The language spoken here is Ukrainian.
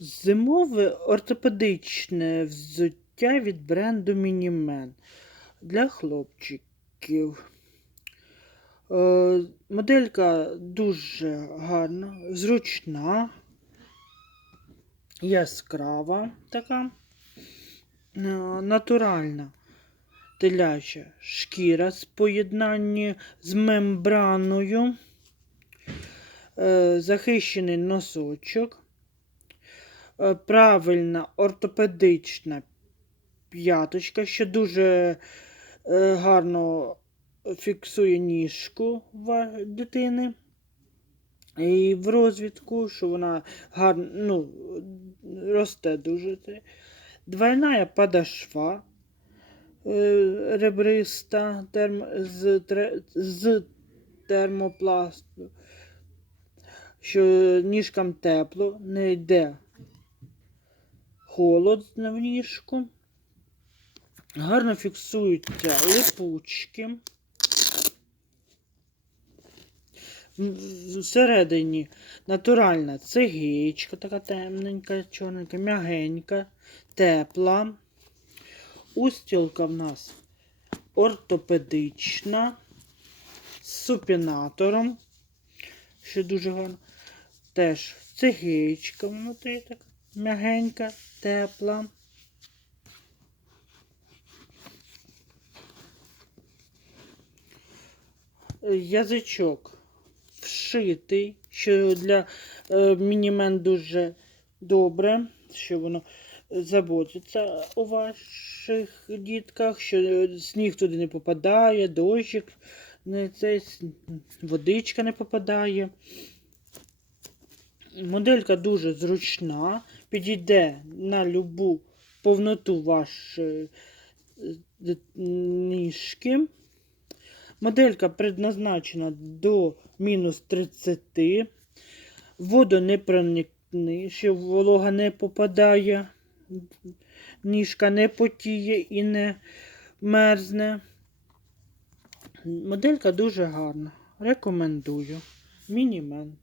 Зимове ортопедичне взуття від бренду Мінімен для хлопчиків. Е, моделька дуже гарна, зручна, яскрава така, е, натуральна теляча шкіра з поєднанні з мембраною, е, захищений носочок правильна ортопедична п'яточка, що дуже е, гарно фіксує ніжку дитини. І в розвідку, що вона гарно ну, росте дуже. Двойна подошва е, ребриста терм, з, з термопласту, що ніжкам тепло, не йде холод в ніжку. Гарно фіксуються липучки. Всередині натуральна цегичка, така темненька, чорненька, м'ягенька, тепла. Устілка в нас ортопедична, з супінатором, що дуже гарно. Теж цегичка внутрі така м'ягенька, тепла. Язичок вшитий, що для е, мінімен дуже добре, що воно заботиться у ваших дітках, що сніг туди не попадає, дощик, не цей, водичка не попадає. Моделька дуже зручна, підійде на любу повноту вашої е, ніжки. Моделька предназначена до мінус 30. Водонепроникний, що волога не попадає, ніжка не потіє і не мерзне. Моделька дуже гарна. Рекомендую. Мінімен.